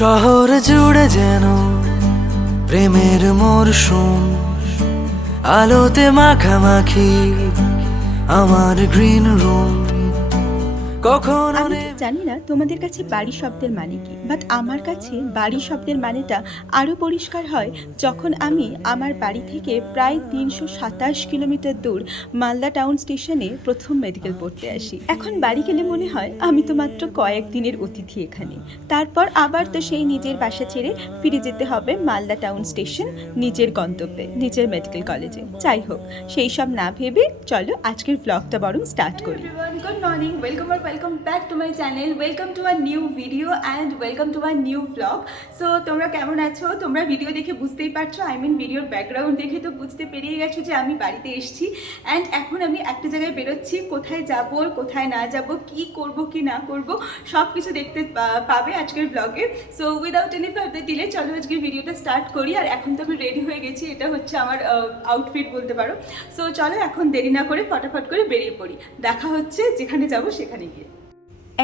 শহর জুড়ে যেন প্রেমের মরশুম, আলোতে মাখামাখি আমার গ্রিন রুম। কখন আমি ঠিক জানি না তোমাদের কাছে বাড়ি শব্দের মানে কি, বাট আমার কাছে বাড়ি শব্দের মানেটা আরও পরিষ্কার হয় যখন আমি আমার বাড়ি থেকে প্রায় 327 কিলোমিটার দূর মালদা টাউন স্টেশনে প্রথম মেডিকেল পড়তে আসি। এখন বাড়ি গেলে মনে হয় আমি তো মাত্র কয়েকদিনের অতিথি এখানে, তারপর আবার তো সেই নিজের বাসা ছেড়ে ফিরে যেতে হবে মালদা টাউন স্টেশন, নিজের গন্তব্যে, নিজের মেডিকেল কলেজে। যাই হোক, সেই সব না ভেবে চলো আজকের ব্লগটা বরং স্টার্ট করি। Good morning, welcome back to my channel, welcome to our new video and welcome to our new blog. So তোমরা কেমন আছো? তোমরা ভিডিও দেখে বুঝতেই পারছো, ভিডিওর ব্যাকগ্রাউন্ড দেখে তো বুঝতে পেরিয়ে গেছো যে আমি বাড়িতে এসেছি অ্যান্ড এখন আমি একটা জায়গায় বেরোচ্ছি। কোথায় যাব, কোথায় না যাব, কি করব কি না করব, সব কিছু দেখতে পাবে আজকের ব্লগে। So without any further delay চলো আজকের ভিডিওটা স্টার্ট করি। আর এখন তো আমি রেডি হয়ে গেছি, এটা হচ্ছে আমার আউটফিট বলতে পারো। সো চলো এখন দেরি না করে ফটাফট করে বেরিয়ে পড়ি। দেখা হচ্ছে যেখানে যাব সেখানে গিয়ে।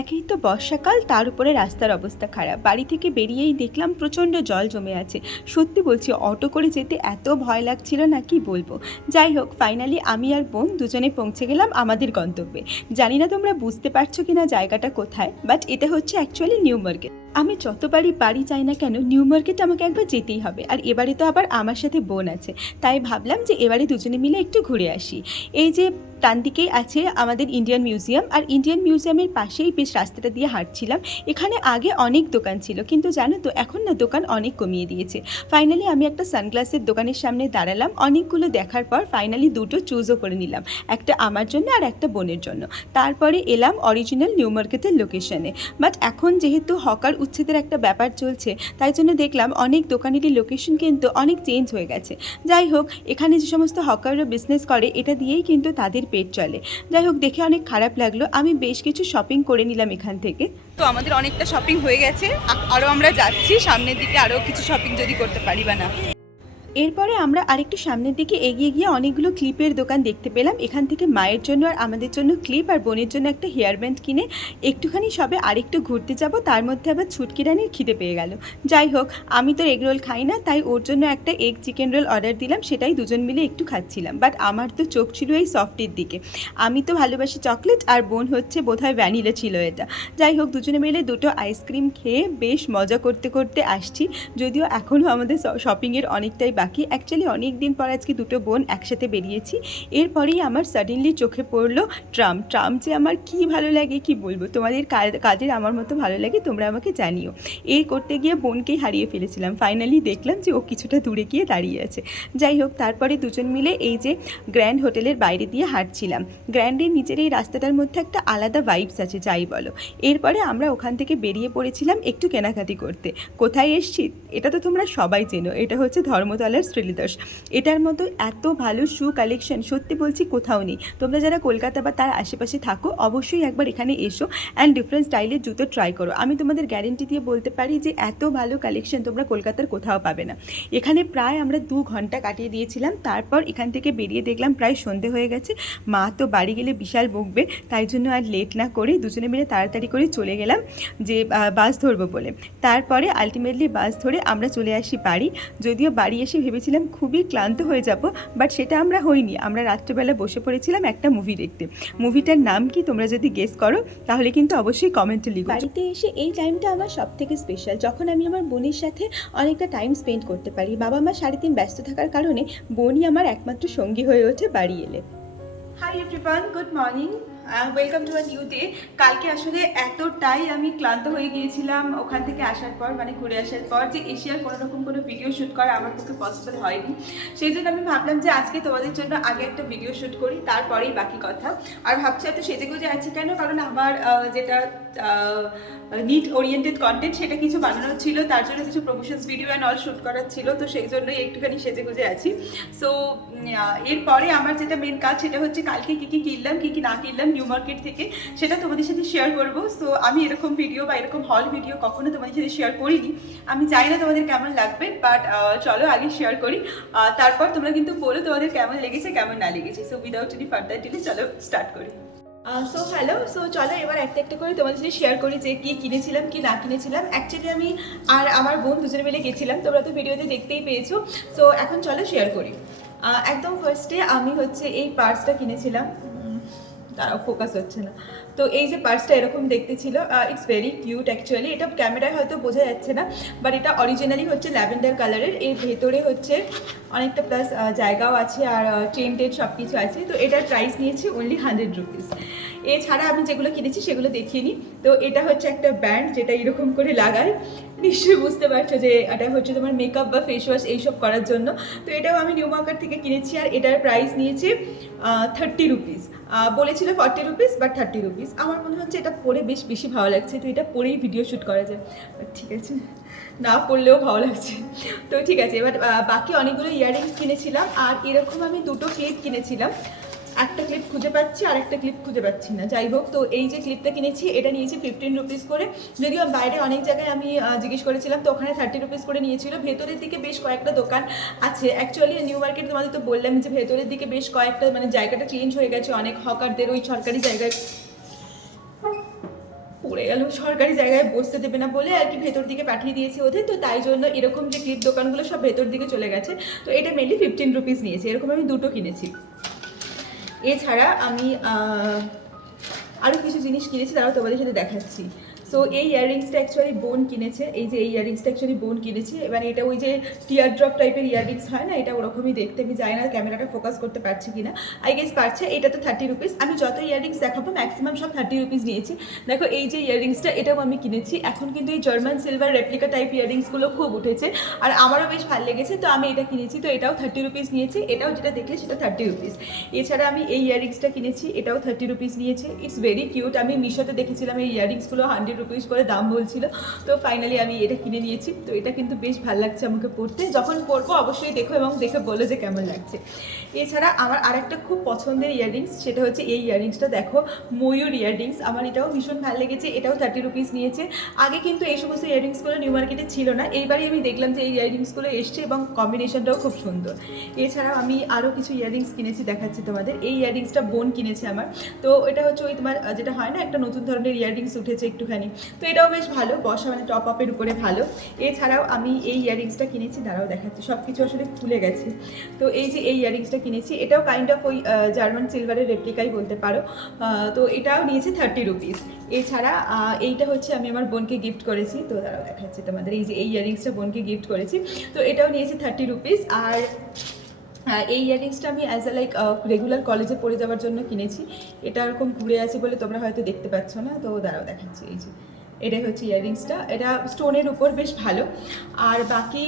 একেই তো বর্ষাকাল, তার উপরে রাস্তার অবস্থা খারাপ। বাড়ি থেকে বেরিয়েই দেখলাম প্রচণ্ড জল জমে আছে। সত্যি বলছি, অটো করে যেতে এত ভয় লাগছিল না কি বলবো। যাই হোক, ফাইনালি আমি আর বোন দুজনে পৌঁছে গেলাম আমাদের গন্তব্যে। জানি না তোমরা বুঝতে পারছো কিনা জায়গাটা কোথায়, বাট এটা হচ্ছে অ্যাকচুয়ালি নিউ মার্কেট। আমি যতবারই বাড়ি যাই না কেন, নিউ মার্কেট আমাকে একবার যেতেই হবে। আর এবারে তো আবার আমার সাথে বোন আছে, তাই ভাবলাম যে এবারে দুজনে মিলে একটু ঘুরে আসি। এই যে ডান দিকেই আছে আমাদের ইন্ডিয়ান মিউজিয়াম, আর ইন্ডিয়ান মিউজিয়ামের পাশেই বেশ রাস্তাটা দিয়ে হাঁটছিলাম। এখানে আগে অনেক দোকান ছিল, কিন্তু জানো তো এখন না দোকান অনেক কমিয়ে দিয়েছে। ফাইনালি আমি একটা সানগ্লাসের দোকানের সামনে দাঁড়ালাম। অনেকগুলো দেখার পর ফাইনালি দুটো চুজও করে নিলাম, একটা আমার জন্য আর একটা বোনের জন্য। তারপরে এলাম অরিজিনাল নিউ মার্কেটের লোকেশনে। বাট এখন যেহেতু হকার উচ্ছেদের একটা ব্যাপার চলছে, তাই জন্য দেখলাম অনেক দোকানেরই লোকেশন কিন্তু অনেক চেঞ্জ হয়ে গেছে। যাই হোক, এখানে যে সমস্ত হকাররা বিজনেস করে এটা দিয়েই কিন্তু তাদের পেট চলে। যাই হোক, দেখে অনেক খারাপ লাগলো। আমি বেশ কিছু শপিং করে নিলাম এখান থেকে। তো আমাদের অনেকটা শপিং হয়ে গেছে, আরও আমরা যাচ্ছি সামনের দিকে, আরও কিছু শপিং যদি করতে পারি বা না। এরপরে আমরা আরেকটু সামনের দিকে এগিয়ে গিয়ে অনেকগুলো ক্লিপের দোকান দেখতে পেলাম। এখান থেকে মায়ের জন্য আর আমাদের জন্য ক্লিপ, আর বোনের জন্য একটা হেয়ার ব্যান্ড কিনে একটুখানি সবে আরেকটু ঘুরতে যাব। তার মধ্যে আবার ছুটকি রানির খিদে পেয়ে গেল। যাই হোক, আমি তো এগ রোল খাই না, তাই ওর জন্য একটা এগ চিকেন রোল অর্ডার দিলাম, সেটাই দুজন মিলে একটু খাচ্ছিলাম। বাট আমার তো চোখ ছিল এই সফটের দিকে। আমি তো ভালোবাসি চকলেট, আর বোন হচ্ছে বোধহয় ভ্যানিলা ছিল এটা। যাই হোক, দুজনে মিলে দুটো আইসক্রিম খেয়ে বেশ মজা করতে করতে আসছি। যদিও এখনও আমাদের শপিংয়ের অনেকটাই বাকি। অ্যাকচুয়ালি অনেক দিন পর আজকে দুটো বোন একসাথে বেরিয়েছি। এরপরেই আমার সাডেনলি চোখে পড়লো ট্রাম যে আমার কি ভালো লাগে কি বলবো। তোমাদের কাদের আমার মতো ভালো লাগে তোমরা আমাকে জানিও। এই করতে গিয়ে বোনকেই হারিয়ে ফেলেছিলাম। ফাইনালি দেখলাম যে ও কিছুটা দূরে গিয়ে দাঁড়িয়ে আছে। যাই হোক, তারপরে দুজন মিলে এই যে গ্র্যান্ড হোটেলের বাইরে দিয়ে হাঁটছিলাম। গ্র্যান্ডের নিচের এই রাস্তাটার মধ্যে একটা আলাদা ভাইবস আছে, যাই বলো। এরপরে আমরা ওখান থেকে বেরিয়ে পড়েছিলাম একটু কেনাকাটি করতে। কোথায় এসছি এটা তো তোমরা সবাই চেনো, এটা হচ্ছে ধর্মতলার শ্রীলেদার্স। এটার মতো এত ভালো শু কালেকশন সত্যি বলছি কোথাও নেই। তোমরা যারা কলকাতা বা তার আশেপাশে থাকো অবশ্যই একবার এখানে এসো অ্যান্ড ডিফারেন্ট স্টাইলের জুতো ট্রাই করো। আমি তোমাদের গ্যারেন্টি দিয়ে বলতে পারি যে এত ভালো কালেকশন তোমরা কলকাতার কোথাও পাবে না। এখানে প্রায় আমরা 2 ঘন্টা কাটিয়ে দিয়েছিলাম। তারপর এখান থেকে বেরিয়ে দেখলাম প্রায় সন্ধে হয়ে গেছে। মা তো বাড়ি গেলে বিশাল বকবে, তাই জন্য আর লেট না করে দুজনে মিলে তাড়াতাড়ি করে চলে গেলাম যে বাস ধরবো বলে। তারপরে আলটিমেটলি বাস ধরে আমরা চলে আসি বাড়ি। যদিও বাড়ি এসে ভেবেছিলাম খুবই ক্লান্ত হয়ে যাব, বাট সেটা আমরা হইনি। আমরা রাত্রেবেলা বসে পড়েছিলাম একটা মুভি দেখতে। মুভিটার নাম কি তোমরা যদি গেস করো তাহলে কিন্তু অবশ্যই কমেন্টে লিখো। বাড়িতে এসে এই টাইমটা আমার সব থেকে স্পেশাল, যখন আমি আমার বোনের সাথে অনেকটা টাইম স্পেন্ড করতে পারি। বাবা মা সারাদিন ব্যস্ত থাকার কারণে বোনই আমার একমাত্র সঙ্গী হয়ে ওঠে বাড়ি এলে। Hi everyone, good morning, welcome to a new day. কালকে আসলে এতটাই আমি ক্লান্ত হয়ে গিয়েছিলাম ওখান থেকে আসার পর, মানে ঘুরে আসার পর, যে এশিয়ার কোনোরকম কোনো ভিডিও শ্যুট করা আমার পক্ষে পসিবল হয়নি। সেই জন্য আমি ভাবলাম যে আজকে তোমাদের জন্য আগে একটা ভিডিও শ্যুট করি, তারপরেই বাকি কথা। আর ভাবছি এত সেজেগুজে আছি কেন, কারণ আমার যেটা নিট ওরিয়েন্টেড কন্টেন্ট সেটা কিছু বানানোর ছিল, তার জন্য কিছু promotions video and all shoot করার ছিল। তো সেই জন্যই একটুখানি সেজেগুজে আছি। সো এরপরে আমার যেটা মেন কাজ সেটা হচ্ছে কালকে কী কী কিনলাম কী কী না কিনলাম নিউ মার্কেট থেকে, সেটা তোমাদের সাথে শেয়ার করবো। সো আমি এরকম ভিডিও বা এরকম হল ভিডিও কখনো তোমাদের সাথে শেয়ার করিনি। আমি জানি না তোমাদের কেমন লাগবে, বাট চলো আগে শেয়ার করি। তারপর তোমরা কিন্তু বলো তোমাদের কেমন লেগেছে কেমন না লেগেছে। So without any further delay চলো স্টার্ট করি। সো হ্যালো, সো চলো এবার একটা একটা করে তোমাদের সাথে শেয়ার করি যে কী কিনেছিলাম কি না কিনেছিলাম। অ্যাকচুয়ালি আমি আর আমার বোন দুজনে মিলে গেছিলাম, তোমরা তো ভিডিওতে দেখতেই পেয়েছো। সো এখন চলো শেয়ার করি। একদম ফার্স্টে আমি হচ্ছে এই পার্সটা কিনেছিলাম। তারাও ফোকাস হচ্ছে না। তো এই যে পার্সটা এরকম দেখতে ছিল, ইটস ভেরি কিউট অ্যাকচুয়ালি। এটা ক্যামেরায় হয়তো বোঝা যাচ্ছে না, বাট এটা অরিজিনালি হচ্ছে ল্যাভেন্ডার কালারের। এর ভেতরে হচ্ছে অনেকটা প্লাস জায়গাও আছে আর চেন টেন সব কিছু আছে। তো এটার প্রাইস নিয়েছে অনলি 100 রুপিস। এছাড়া আমি যেগুলো কিনেছি সেগুলো দেখিয়ে নিই। তো এটা হচ্ছে একটা ব্যান্ড যেটা এরকম করে লাগায়, নিশ্চয়ই বুঝতে পারছো যে এটা হচ্ছে তোমার মেকআপ বা ফেস ওয়াশ এইসব করার জন্য। তো এটাও আমি নিউ মার্কেট থেকে কিনেছি আর এটার প্রাইস নিয়েছে 30 রুপিস। বলেছিল 40 রুপিস, বাট 30 রুপিস। আমার মনে হচ্ছে এটা পরে বেশ বেশি ভালো লাগছে, তো এটা পরেই ভিডিও শ্যুট করা যায়। ঠিক আছে, না পড়লেও ভালো লাগছে। তো ঠিক আছে, এবার বাকি অনেকগুলো ইয়াররিংস কিনেছিলাম আর এরকম আমি দুটো ক্লিপ কিনেছিলাম। একটা ক্লিপ খুঁজে পাচ্ছি আর একটা ক্লিপ খুঁজে পাচ্ছি না। যাই হোক, তো এই যে ক্লিপটা কিনেছি এটা নিয়েছি 15 রুপিস করে। যদিও বাইরে অনেক জায়গায় আমি জিজ্ঞেস করেছিলাম, তো ওখানে 30 রুপিস করে নিয়েছিল। ভেতরের দিকে বেশ কয়েকটা দোকান আছে অ্যাকচুয়ালি। নিউ মার্কেট তোমাদের তো বললাম যে ভেতরের দিকে বেশ কয়েকটা মানে জায়গাটা চেঞ্জ হয়ে গেছে, অনেক হকারদের ওই সরকারি জায়গায় পড়ে গেল, সরকারি জায়গায় বসতে দেবে না বলে আর কি ভেতর দিকে পাঠিয়ে দিয়েছে ওদের। তো তাই জন্য এরকম যে ক্লিপ দোকানগুলো সব ভেতর দিকে চলে গেছে। তো এটা মেনলি 15 রুপিস নিয়েছে। এরকম আমি দুটো কিনেছি। এছাড়া আমি আরও কিছু জিনিস কিনেছি, তারাও তোমাদের সাথে দেখাচ্ছি। সো এই ইয়াররিংসটা অ্যাকচুয়ালি বোন কিনেছে। এই যে এই ইয়াররিংসটা অ্যাকচুয়ালি বোন কিনেছে। এবার এটা ওই যে টিয়ার ড্রপ টাইপের ইয়াররিংস হয় না, এটা ওরকমই দেখতে। আমি জানি না ক্যামেরাটা ফোকাস করতে পারছি কিনা, আই গেস পারছে। এটা তো 30 রুপিস। আমি যত ইয়াররিংস দেখাবো ম্যাক্সিমাম সব 30 রুপিস নিয়েছি। দেখো এই যে ইয়াররিংসটা এটাও আমি কিনেছি। এখন কিন্তু এই জার্মান সিলভার রেপ্লিকা টাইপ ইয়াররিংসগুলো খুব উঠেছে আর আমারও বেশ ভালো লেগেছে, তো আমি এটা কিনেছি। তো এটাও 30 রুপিস নিয়েছে। এটাও যেটা দেখলে সেটা 30 রুপিস। এছাড়া আমি এই ইয়াররিংসটা কিনেছি, এটাও 30 রুপিস নিয়েছে। It's very cute. আমি মিশোতে দেখেছিলাম এই ইয়াররিংসগুলো 100 রুপিস করে দাম বলছিল, তো ফাইনালি আমি এটা কিনে নিয়েছি। তো এটা কিন্তু বেশ ভালো লাগছে আমাকে পরতে। যখন পরবো অবশ্যই দেখো এবং দেখে বলো যে কেমন লাগছে। এছাড়া আমার আরেকটা খুব পছন্দের ইয়াররিংস, সেটা হচ্ছে এই ইয়াররিংসটা। দেখো ময়ূর ইয়াররিংস, আমার এটাও ভীষণ ভালো লেগেছে। এটাও 30 রুপিস নিয়েছে। আগে কিন্তু এই সমস্ত ইয়াররিংসগুলো নিউ মার্কেটে ছিল না, এইবারই আমি দেখলাম যে এই ইয়াররিংসগুলো এসছে এবং কম্বিনেশনটাও খুব সুন্দর। এছাড়াও আমি আরও কিছু ইয়াররিংস কিনেছি, দেখাচ্ছি তোমাদের। এই ইয়াররিংসটা বোন কিনেছে আমার। তো এটা হচ্ছে ওই তোমার যেটা হয় না, একটা নতুন ধরনের ইয়াররিংস উঠেছে একটুখানি, তো এটাও বেশ ভালো, বসা মানে টপ আপের উপরে ভালো। এছাড়াও আমি এই ইয়াররিংসটা কিনেছি, দাঁড়াও দেখাচ্ছি, সব কিছু আসলে খুলে গেছে। তো এই যে এই ইয়াররিংসটা কিনেছি, এটাও কাইন্ড অফ ওই জার্মান সিলভারের রেপ্লিকাই বলতে পারো। তো এটাও নিয়েছে 30 রুপিস। এছাড়া এইটা হচ্ছে আমি আমার বোনকে গিফট করেছি, তো দাঁড়াও দেখাচ্ছি তোমাদের। এই যে এই ইয়াররিংসটা বোনকে গিফট করেছি, তো এটাও নিয়েছে 30 রুপিস। আর এই ইয়াররিংসটা আমি অ্যাজ লাইক রেগুলার কলেজে পড়ে যাওয়ার জন্য কিনেছি। এটা এরকম ঘুরে আছে বলে তোমরা হয়তো দেখতে পাচ্ছ না, তো দাঁড়াও দেখাচ্ছি। এই যে এটাই হচ্ছে ইয়াররিংসটা, এটা স্টোনের উপর বেশ ভালো। আর বাকি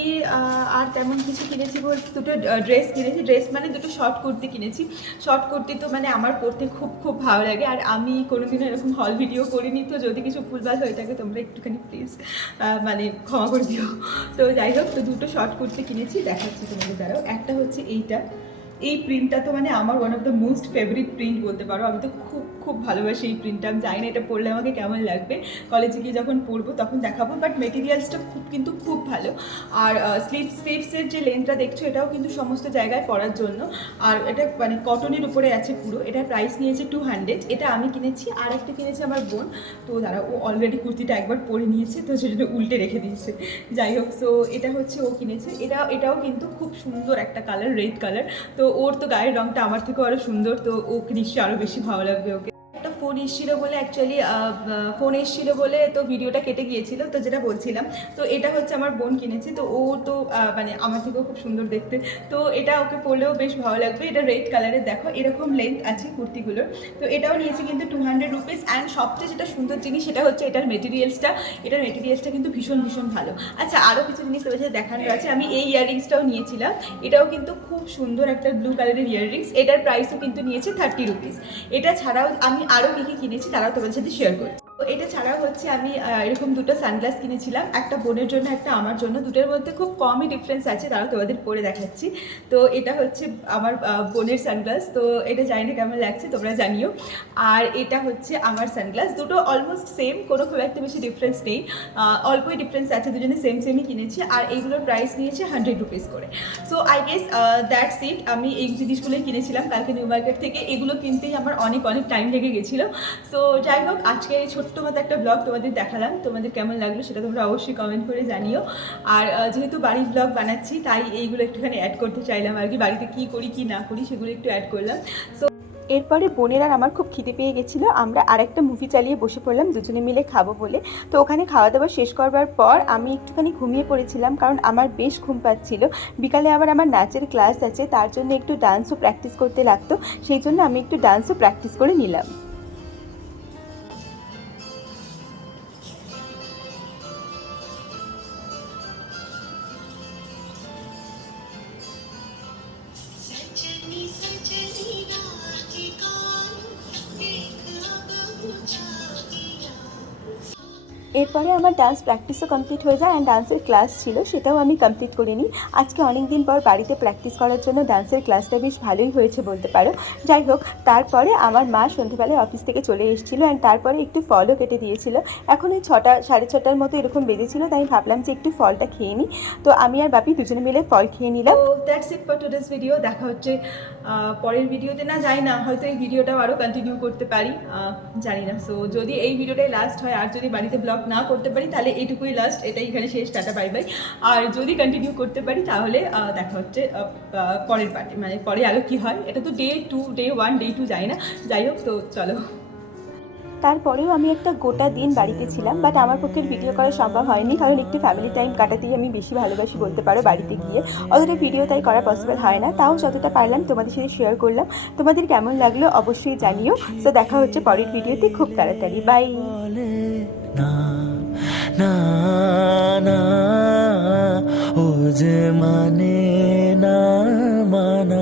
আর তেমন কিছু কিনেছি বলতে দুটো ড্রেস কিনেছি। ড্রেস মানে দুটো শর্ট কুর্তি কিনেছি। শর্ট কুর্তি তো মানে আমার পরতে খুব খুব ভালো লাগে, আর আমি কোনোদিনও এরকম হল ভিডিও করিনি, তো যদি কিছু ভুলভাল হয়ে থাকে তোমরা একটুখানি প্লিজ মানে ক্ষমা করে দিও। তো যাই হোক, তো দুটো শর্ট কুর্তি কিনেছি, দেখাচ্ছি তোমাদের। দাঁড়াও, একটা হচ্ছে এইটা। এই প্রিন্টটা তো মানে আমার one of the most favourite print বলতে পারো। আমি তো খুব খুব ভালোবাসি এই প্রিন্টটা। আমি জানি না এটা পরলে আমাকে কেমন লাগবে, কলেজে গিয়ে যখন পরবো তখন দেখাবো। বাট মেটেরিয়ালসটা কিন্তু খুব ভালো। আর স্লিভসের যে লেন্থটা দেখছো, এটাও কিন্তু সমস্ত জায়গায় পরার জন্য। আর এটা মানে কটনের উপরে আছে পুরো। এটার প্রাইস নিয়েছে 200। এটা আমি কিনেছি। আর একটা কিনেছে আমার বোন। তো দাঁড়া, ও অলরেডি কুর্তিটা একবার পরে নিয়েছে, তো সেটা উল্টে রেখে দিয়েছে। যাই হোক, সো এটা হচ্ছে ও কিনেছে। এটাও কিন্তু খুব সুন্দর একটা কালার, রেড কালার। তো ওর তো গায়ের রঙটা আমার থেকেও আরও সুন্দর, তো ওকে নিশ্চয়ই আরও বেশি ভালো লাগবে ওকে। একটা ফোন এসেছিলো বলে অ্যাকচুয়ালি ফোন এসেছিলো বলে তো ভিডিওটা কেটে গিয়েছিল, তো যেটা বলছিলাম। তো এটা হচ্ছে আমার বোন কিনেছে। তো ও তো মানে আমার থেকেও খুব সুন্দর দেখতে, তো এটা ওকে পরলেও বেশ ভালো লাগবে। এটা রেড কালারের, দেখো এরকম লেন্থ আছে কুর্তিগুলোর। তো এটাও নিয়েছে কিন্তু 200 রুপিস। অ্যান্ড সবচেয়ে যেটা সুন্দর জিনিস সেটা হচ্ছে এটার মেটেরিয়ালসটা কিন্তু ভীষণ ভীষণ ভালো। আচ্ছা, আরও কিছু জিনিস তোমার সাথে দেখানোর আছে। আমি এই ইয়াররিংসটাও নিয়েছিলাম। এটাও কিন্তু খুব সুন্দর একটা ব্লু কালারের ইয়াররিংস। এটার প্রাইসও কিন্তু নিয়েছে 30 রুপিস। এটা ছাড়াও আমি আরও কী কী কিনেছি তারাও তোমাদের সাথে শেয়ার করছি। তো এটা ছাড়াও হচ্ছে আমি এরকম দুটো সানগ্লাস কিনেছিলাম, একটা বোনের জন্য একটা আমার জন্য। দুটোর মধ্যে খুব কমই ডিফারেন্স আছে, তারা তোমাদের পরে দেখাচ্ছি। তো এটা হচ্ছে আমার বোনের সানগ্লাস, তো এটা জানি না কেমন লাগছে, তোমরা জানিও। আর এটা হচ্ছে আমার সানগ্লাস, দুটো অলমোস্ট সেম, কোনো খুব একটা বেশি ডিফারেন্স নেই, অল্পই ডিফারেন্স আছে, দুজনে সেম সেমই কিনেছি। আর এইগুলোর প্রাইস নিয়েছে 100 রুপিস করে। So I guess that's it. আমি এই জিনিসগুলোই কিনেছিলাম কালকে নিউ মার্কেট থেকে। এগুলো কিনতেই আমার অনেক অনেক টাইম লেগে গেছিলো। সো যাই হোক, আজকে এই ছোট্ট মতো একটা ব্লগ তোমাদের দেখালাম, তোমাদের কেমন লাগলো সেটা তোমরা অবশ্যই কমেন্ট করে জানিও। আর যেহেতু বাড়ির ব্লগ বানাচ্ছি তাই এইগুলো একটুখানি অ্যাড করতে চাইলাম আর কি, বাড়িতে কী করি কী না করি সেগুলো একটু অ্যাড করলাম। সো এরপরে বোনের আর আমার খুব খিদে পেয়ে গেছিলো, আমরা আরেকটা মুভি চালিয়ে বসে পড়লাম দুজনে মিলে খাবো বলে। তো ওখানে খাওয়া দাওয়া শেষ করবার পর আমি একটুখানি ঘুমিয়ে পড়েছিলাম, কারণ আমার বেশ ঘুম পাচ্ছিল। বিকালে আবার আমার নাচের ক্লাস আছে, তার জন্য একটু ডান্সও প্র্যাকটিস করতে লাগতো, সেই জন্য আমি একটু ডান্সও প্র্যাকটিস করে নিলাম। सजनी सजनी राधिकान देख अब बुझा दिया। এরপরে আমার ডান্স প্র্যাকটিসও কমপ্লিট হয়ে যায়, অ্যান্ড ডান্সের ক্লাস ছিল সেটাও আমি কমপ্লিট করে নিই। আজকে অনেক দিন পর বাড়িতে প্র্যাকটিস করার জন্য ডান্সের ক্লাসটা বেশ ভালোই হয়েছে বলতে পারো। যাই হোক, তারপরে আমার মা সন্ধ্যেবেলায় অফিস থেকে চলে এসেছিলো, অ্যান্ড তারপরে একটু ফলও কেটে দিয়েছিল। এখন ওই 6টা 6:30টার মতো এরকম বেজেছিলো, তাই ভাবলাম যে একটু ফলটা খেয়ে নিই। তো আমি আর বাপি দুজনে মিলে ফল খেয়ে নিলাম। তো that's it for today's video. দেখা হচ্ছে পরের ভিডিওতে, না যাই না, হয়তো এই ভিডিওটাও আরও কন্টিনিউ করতে পারি, জানি না। সো যদি এই ভিডিওটাই লাস্ট হয় আর যদি বাড়িতে ব্লগ না করতে পারি তাহলে এইটুকুই লাস্ট, এটাই এখানে শেষ, টাটা বাই বাই। আর যদি কন্টিনিউ করতে পারি তাহলে দেখা হচ্ছে পরের পার্টে, মানে পরে আরও কী হয়। এটা তো ডে 2, ডে 1, ডে 2 যাই না, যাই হোক। তো চলো। তারপরেও আমি একটা গোটা দিন বাড়িতে ছিলাম, বাট আমার পক্ষে ভিডিও করা সম্ভব হয়নি, কারণ একটু ফ্যামিলি টাইম কাটাতেই আমি বেশি ভালোবাসি বলতে পারো বাড়িতে গিয়ে। অতটা ভিডিও তাই করা পসিবল হয় না, তাও যতটা পারলাম তোমাদের সাথে শেয়ার করলাম। তোমাদের কেমন লাগলো অবশ্যই জানিও। সো দেখা হচ্ছে পরের ভিডিওতে খুব তাড়াতাড়ি, বাই। না না না ও যে মানে না মানা।